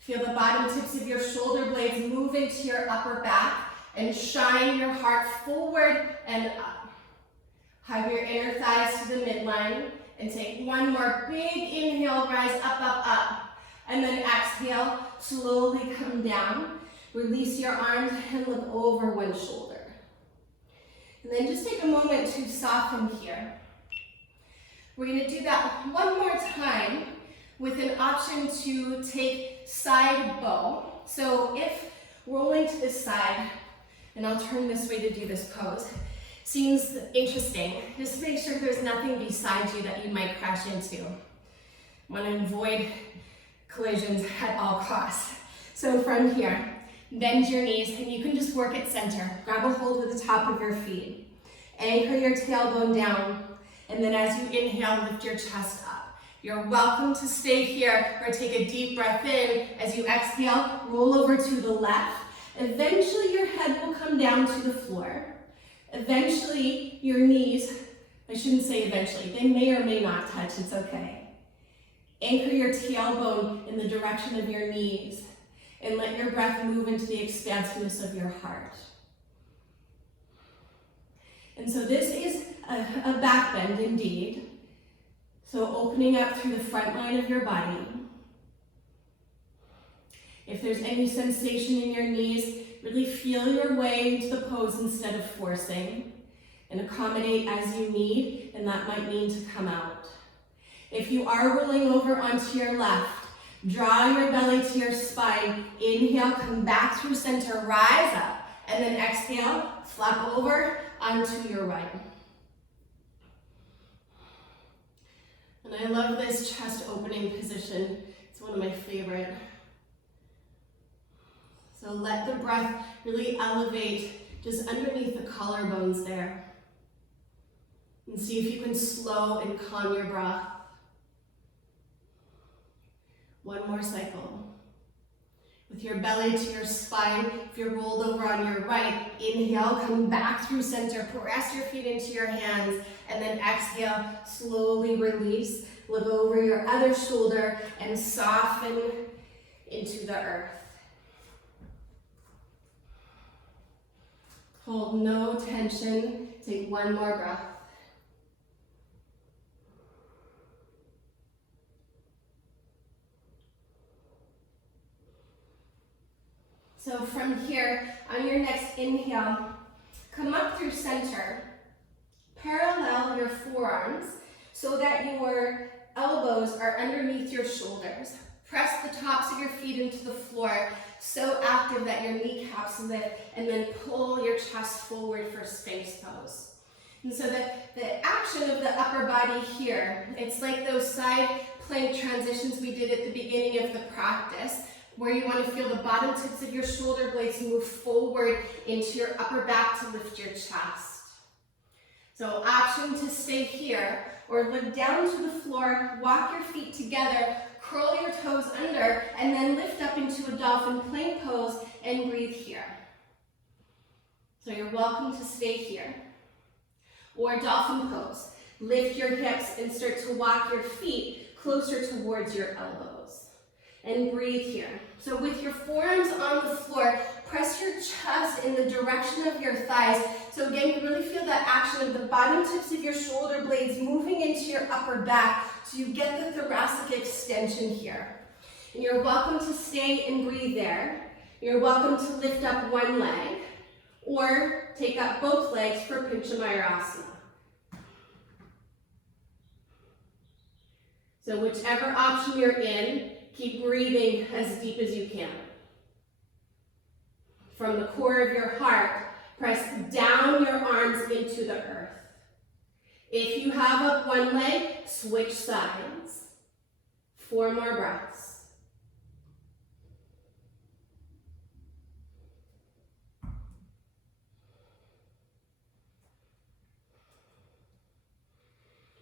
Feel the bottom tips of your shoulder blades move into your upper back and shine your heart forward and up. Hug your inner thighs to the midline and take one more big inhale, rise up, up, up. And then exhale, slowly come down. Release your arms and look over one shoulder. And then just take a moment to soften here. We're going to do that one more time with an option to take side bow. So if rolling to this side, and I'll turn this way to do this pose, seems interesting, just make sure there's nothing beside you that you might crash into. Want to avoid collisions at all costs. So from here, bend your knees, and you can just work at center. Grab a hold with the top of your feet. Anchor your tailbone down, and then as you inhale, lift your chest up. You're welcome to stay here or take a deep breath in. As you exhale, roll over to the left. Eventually, your head will come down to the floor. Eventually, your knees, I shouldn't say eventually, they may or may not touch, it's okay. Anchor your tailbone in the direction of your knees, and let your breath move into the expansiveness of your heart. And so this is a back bend indeed. So opening up through the front line of your body. If there's any sensation in your knees, really feel your way into the pose instead of forcing, and accommodate as you need, and that might mean to come out. If you are rolling over onto your left, draw your belly to your spine. Inhale, come back through center, rise up, and then exhale, flap over onto your right. And I love this chest opening position. It's one of my favorite. So let the breath really elevate just underneath the collarbones there. And see if you can slow and calm your breath. One more cycle. With your belly to your spine, if you're rolled over on your right, inhale, come back through center, press your feet into your hands, and then exhale, slowly release. Look over your other shoulder and soften into the earth. Hold no tension. Take one more breath. So from here, on your next inhale, come up through center Parallel your forearms so that your elbows are underneath your shoulders. Press the tops of your feet into the floor, so active that your kneecaps lift, and then pull your chest forward for Sphinx pose. And so the action of the upper body here, it's like those side plank transitions we did at the beginning of the practice, where you want to feel the bottom tips of your shoulder blades move forward into your upper back to lift your chest. So option to stay here, or look down to the floor, walk your feet together, curl your toes under, and then lift up into a dolphin plank pose and breathe here. So you're welcome to stay here. Or dolphin pose. Lift your hips and start to walk your feet closer towards your elbows. And breathe here. So with your forearms on the floor, press your chest in the direction of your thighs. So again, you really feel that action of the bottom tips of your shoulder blades moving into your upper back, so you get the thoracic extension here. And you're welcome to stay and breathe there. You're welcome to lift up one leg, or take up both legs for Pincha Mayurasana. So whichever option you're in, keep breathing as deep as you can. From the core of your heart, press down your arms into the earth. If you have up one leg, switch sides. 4 more breaths.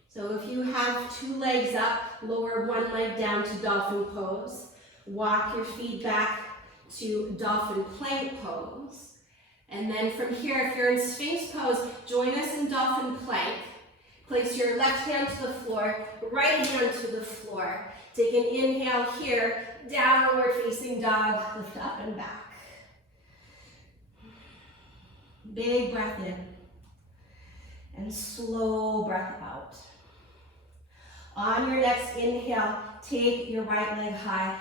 So if you have 2 legs up, lower one leg down to dolphin pose. Walk your feet back to dolphin plank pose. And then from here, if you're in Sphinx pose, join us in dolphin plank. Place your left hand to the floor, right hand to the floor. Take an inhale here, downward facing dog, lift up and back. Big breath in, and slow breath out. On your next inhale, take your right leg high.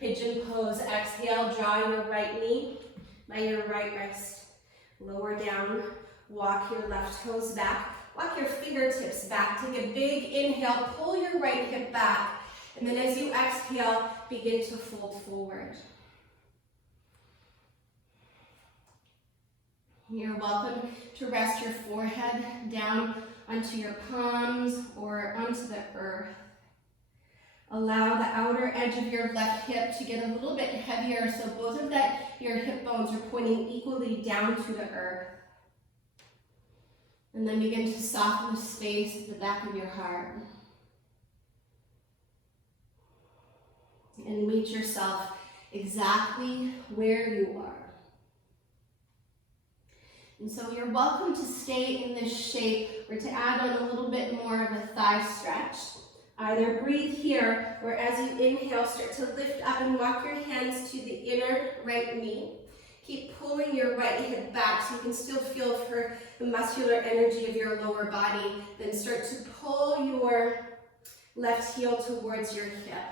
Pigeon pose, exhale, draw your right knee by your right wrist. Lower down, walk your left toes back. Walk your fingertips back. Take a big inhale, pull your right hip back. And then as you exhale, begin to fold forward. You're welcome to rest your forehead down onto your palms or onto the earth. Allow the outer edge of your left hip to get a little bit heavier, so both of your hip bones are pointing equally down to the earth. And then begin to soften the space at the back of your heart. And meet yourself exactly where you are. And so you're welcome to stay in this shape or to add on a little bit more of a thigh stretch. Either breathe here, or as you inhale, start to lift up and walk your hands to the inner right knee. Keep pulling your right hip back so you can still feel for the muscular energy of your lower body. Then start to pull your left heel towards your hip.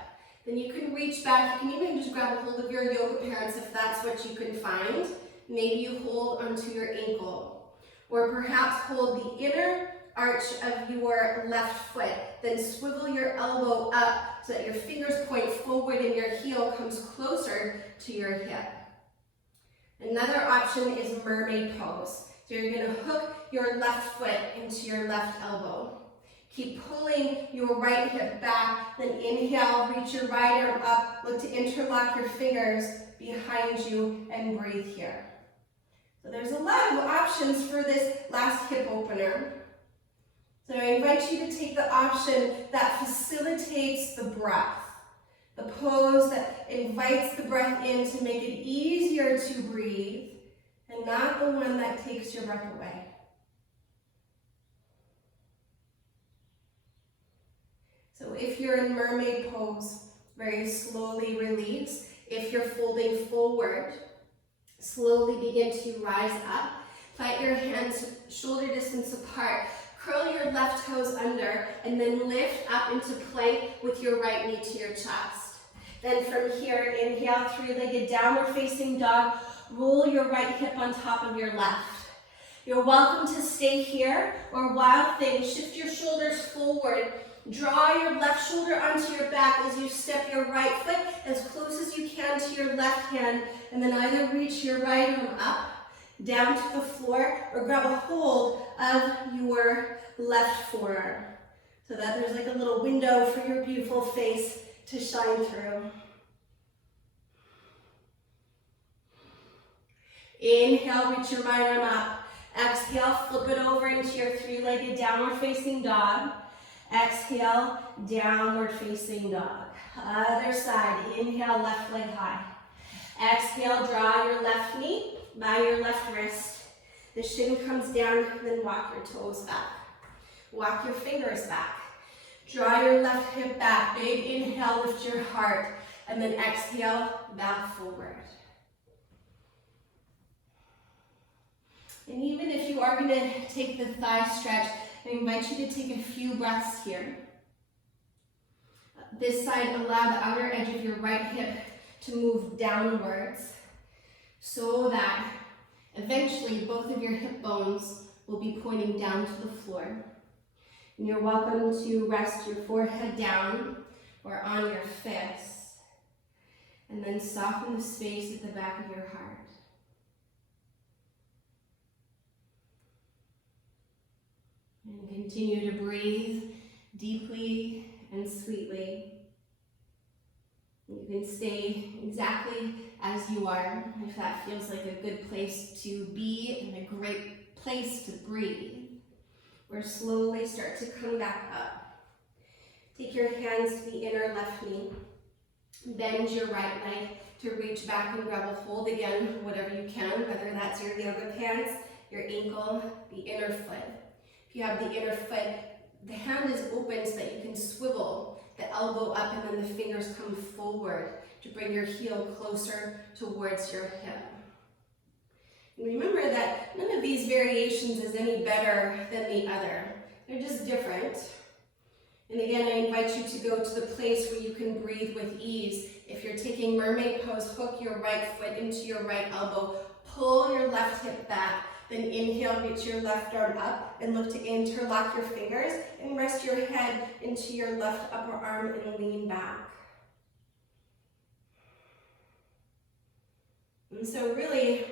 Then you can reach back. You can even just grab a hold of your yoga pants if that's what you can find. Maybe you hold onto your ankle. Or perhaps hold the inner arch of your left foot. Then swivel your elbow up so that your fingers point forward and your heel comes closer to your hip. Another option is mermaid pose. So you're going to hook your left foot into your left elbow. Keep pulling your right hip back, then inhale, reach your right arm up, look to interlock your fingers behind you and breathe here. So there's a lot of options for this last hip opener. So I invite you to take the option that facilitates the breath. The pose that invites the breath in to make it easier to breathe, and not the one that takes your breath away. So if you're in mermaid pose, very slowly release. If you're folding forward, slowly begin to rise up. Plant your hands shoulder distance apart. Curl your left toes under, and then lift up into plank with your right knee to your chest. Then from here, inhale, 3-legged downward facing dog. Roll your right hip on top of your left. You're welcome to stay here, or wild thing, shift your shoulders forward. Draw your left shoulder onto your back as you step your right foot as close as you can to your left hand, and then either reach your right arm up, down to the floor, or grab a hold of your left forearm so that there's like a little window for your beautiful face to shine through. Inhale, reach your right arm up. Exhale, flip it over into your three-legged downward facing dog. Exhale, downward facing dog. Other side, inhale, left leg high. Exhale, draw your left knee by your left wrist. The shin comes down, then walk your toes back. Walk your fingers back. Draw your left hip back. Big inhale, lift your heart. And then exhale, back forward. And even if you are going to take the thigh stretch, I invite you to take a few breaths here. This side, allow the outer edge of your right hip to move downwards so that eventually both of your hip bones will be pointing down to the floor. And you're welcome to rest your forehead down or on your fists, and then soften the space at the back of your heart. And continue to breathe deeply and sweetly. You can stay exactly as you are, if that feels like a good place to be and a great place to breathe. Or slowly start to come back up. Take your hands to the inner left knee. Bend your right leg to reach back and grab a hold again, whatever you can, whether that's your yoga pants, your ankle, the inner foot. If you have the inner foot, the hand is open so that you can swivel the elbow up and then the fingers come forward to bring your heel closer towards your hip. And remember that none of these variations is any better than the other. They're just different. And again, I invite you to go to the place where you can breathe with ease. If you're taking mermaid pose, hook your right foot into your right elbow, pull your left hip back, then inhale, reach your left arm up and look to interlock your fingers and rest your head into your left upper arm and lean back. And so really,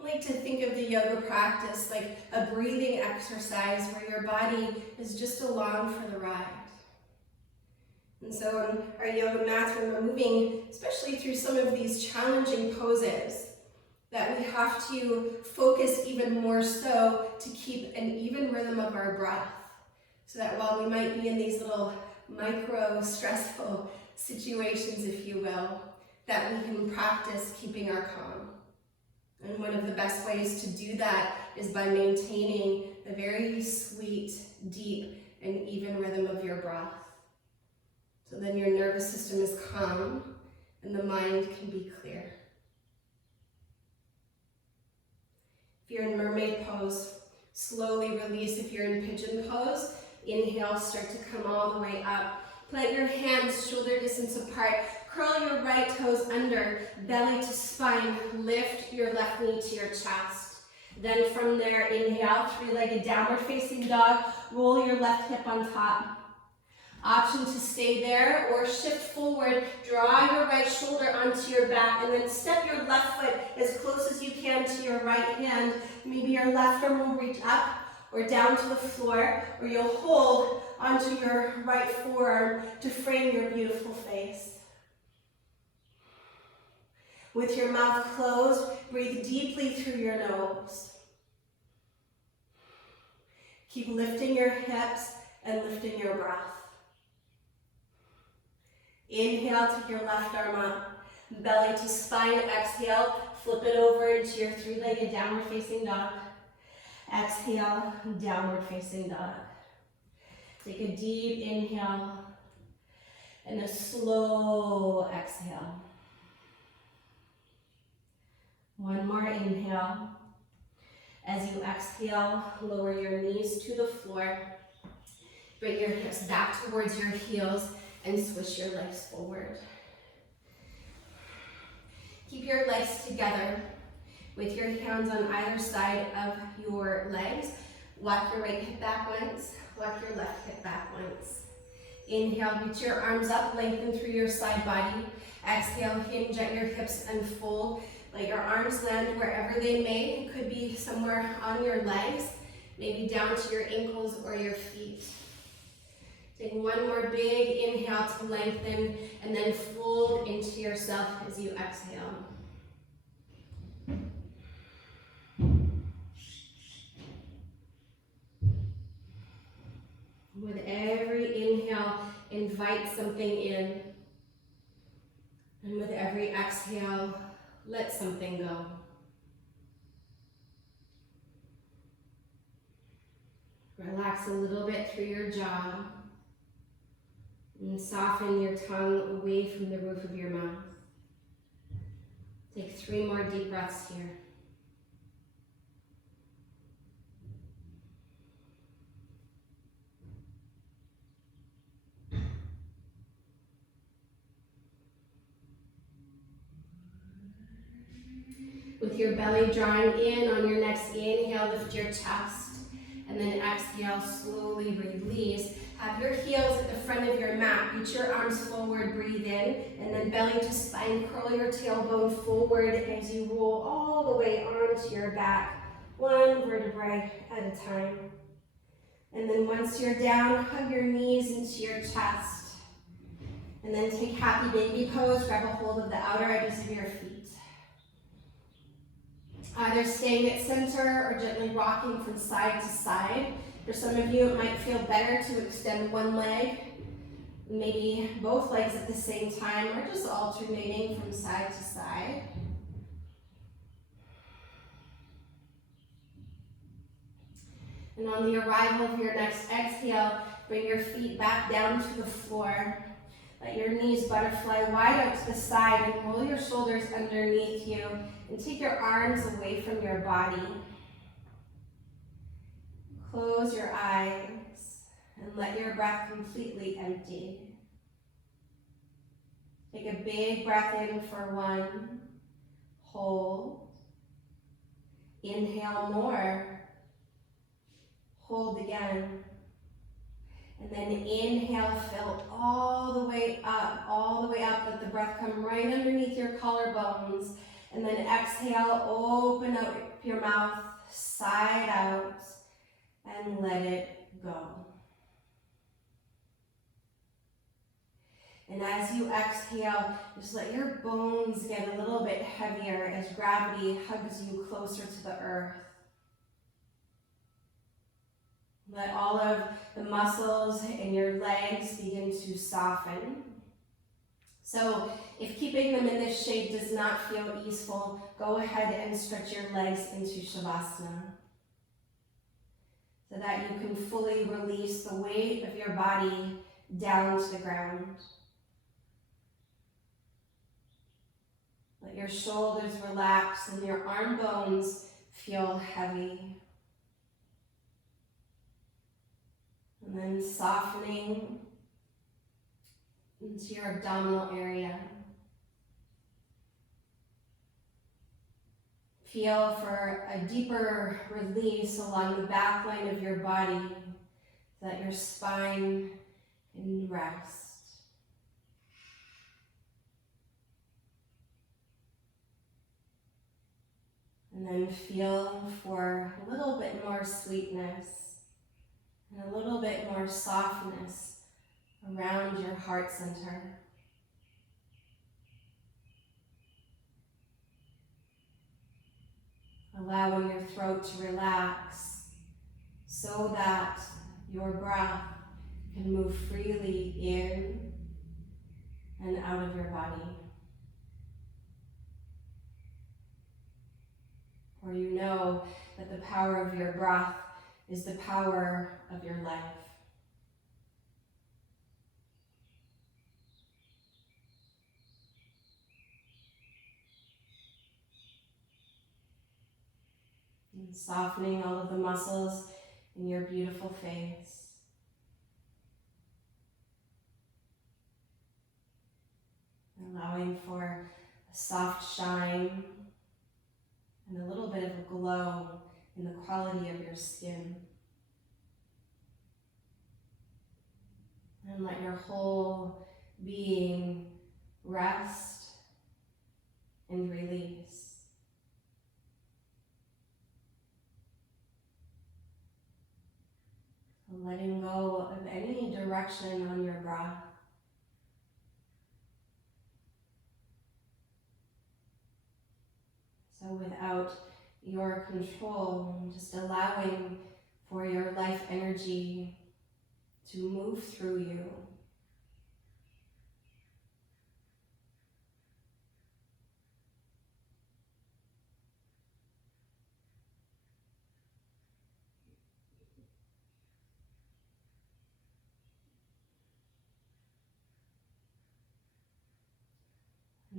I like to think of the yoga practice like a breathing exercise where your body is just along for the ride. And so on our yoga mats, when we're moving, especially through some of these challenging poses, that we have to focus even more so to keep an even rhythm of our breath. So that while we might be in these little micro stressful situations, if you will, that we can practice keeping our calm. And one of the best ways to do that is by maintaining a very sweet, deep, and even rhythm of your breath. So then your nervous system is calm and the mind can be clear. If you're in mermaid pose, slowly release. If you're in pigeon pose, inhale, start to come all the way up. Plant your hands shoulder distance apart. Curl your right toes under, belly to spine. Lift your left knee to your chest. Then from there, inhale, three-legged downward facing dog. Roll your left hip on top. Option to stay there or shift forward. Draw your right shoulder onto your back and then step your left foot as close as you can to your right hand. Maybe your left arm will reach up or down to the floor, or you'll hold onto your right forearm to frame your beautiful face. With your mouth closed, breathe deeply through your nose. Keep lifting your hips and lifting your breath. Inhale, take your left arm up, belly to spine. Exhale, flip it over into your three-legged downward facing dog. Exhale, downward facing dog. Take a deep inhale and a slow exhale. One more inhale. As you exhale, lower your knees to the floor. Bring your hips back towards your heels and switch your legs forward. Keep your legs together. With your hands on either side of your legs, walk your right hip back once, walk your left hip back once. Inhale, reach your arms up, lengthen through your side body. Exhale, hinge at your hips and fold. Let your arms land wherever they may. It could be somewhere on your legs, maybe down to your ankles or your feet. Take one more big inhale to lengthen, and then fold into yourself as you exhale. With every inhale, invite something in. And with every exhale, let something go. Relax a little bit through your jaw. And soften your tongue away from the roof of your mouth. Take 3 more deep breaths here. With your belly drawing in on your next inhale, lift your chest. And then exhale, slowly release. Have your heels at the front of your mat. Reach your arms forward, breathe in. And then belly to spine, curl your tailbone forward as you roll all the way onto your back. 1 vertebrae at a time. And then once you're down, hug your knees into your chest. And then take happy baby pose. Grab a hold of the outer edges of your feet. Either staying at center or gently rocking from side to side. For some of you, it might feel better to extend one leg, maybe both legs at the same time, or just alternating from side to side. And on the arrival of your next exhale, bring your feet back down to the floor. Let your knees butterfly wide out to the side and roll your shoulders underneath you. And take your arms away from your body. Close your eyes and let your breath completely empty. Take a big breath in for 1. Hold. Inhale more. Hold again. And then inhale, fill all the way up. Let the breath come right underneath your collarbones. And then exhale, open up your mouth, side out, and let it go. And as you exhale, just let your bones get a little bit heavier as gravity hugs you closer to the earth. Let all of the muscles in your legs begin to soften. So if keeping them in this shape does not feel easeful, go ahead and stretch your legs into Shavasana so that you can fully release the weight of your body down to the ground. Let your shoulders relax and your arm bones feel heavy. And then softening into your abdominal area. Feel for a deeper release along the back line of your body so that your spine can rest. And then feel for a little bit more sweetness and a little bit more softness around your heart center. Allowing your throat to relax so that your breath can move freely in and out of your body. For you know that the power of your breath is the power of your life. And softening all of the muscles in your beautiful face. Allowing for a soft shine and a little bit of a glow in the quality of your skin. And let your whole being rest and release. Letting go of any direction on your breath. So without your control, just allowing for your life energy to move through you.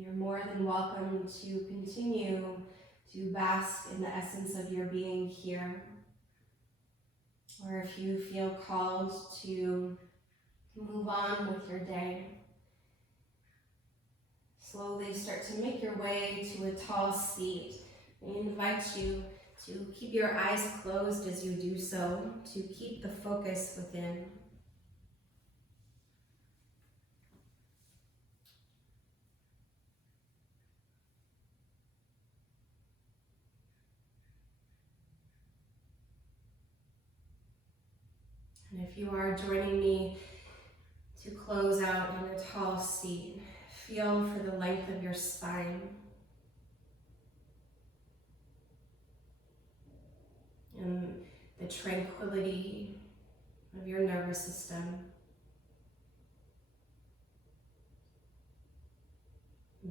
You're more than welcome to continue to bask in the essence of your being here. Or if you feel called to move on with your day, slowly start to make your way to a tall seat. I invite you to keep your eyes closed as you do so, to keep the focus within. And if you are joining me to close out in a tall seat, feel for the length of your spine. And the tranquility of your nervous system.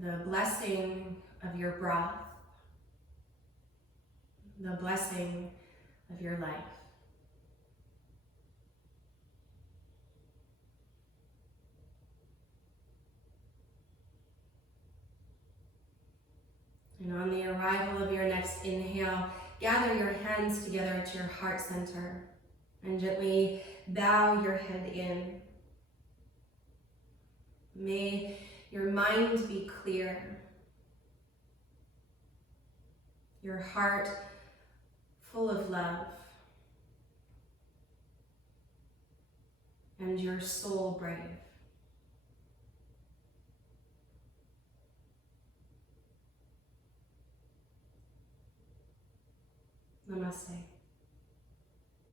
The blessing of your breath. The blessing of your life. And on the arrival of your next inhale, gather your hands together at your heart center and gently bow your head in. May your mind be clear, your heart full of love, and your soul brave. Namaste.